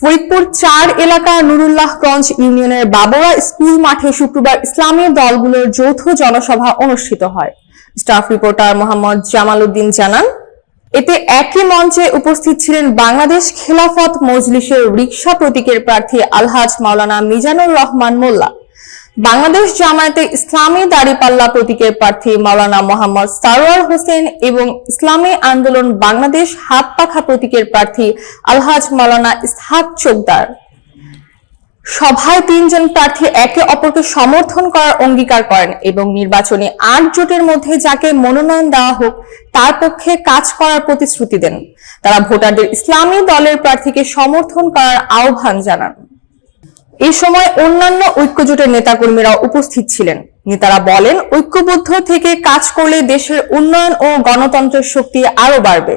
ফরিদপুর চার এলাকা নুরুল্লাহগঞ্জ ইউনিয়নের বাবরা স্কুল মাঠে শুক্রবার ইসলামী দলগুলোর যৌথ জনসভা অনুষ্ঠিত হয়। স্টাফ রিপোর্টার মোহাম্মদ জামাল উদ্দিন জানান, এতে একই মঞ্চে উপস্থিত ছিলেন বাংলাদেশ খেলাফত মজলিসের রিক্সা প্রতীকের প্রার্থী আলহাজ মাওলানা মিজানুর রহমান মোল্লা। বাংলাদেশ জামায়াতে ইসলামী দাড়িপাল্লা প্রতীকের প্রার্থী মাওলানা মোহাম্মদ সারোয়ার হোসেন এবং ইসলামী আন্দোলন বাংলাদেশ হাত পাখা প্রতীকের প্রার্থী আলহাজ মাওলানা ইসহাক চোকদার সভায় তিনজন প্রার্থী একে অপরকে সমর্থন করার অঙ্গীকার করেন এবং নির্বাচনে আট জোটের মধ্যে যাকে মনোনয়ন দেওয়া হোক, তার পক্ষে কাজ করার প্রতিশ্রুতি দেন। তারা ভোটারদের ইসলামী দলের প্রার্থীকে সমর্থন করার আহ্বান জানান। এই সময় অন্যান্য ঐক্যজোটের নেতাকর্মীরা উপস্থিত ছিলেন। নেতারা বলেন, ঐক্যবদ্ধ থেকে কাজ করলে দেশের উন্নয়ন ও গণতন্ত্রের শক্তি আরও বাড়বে।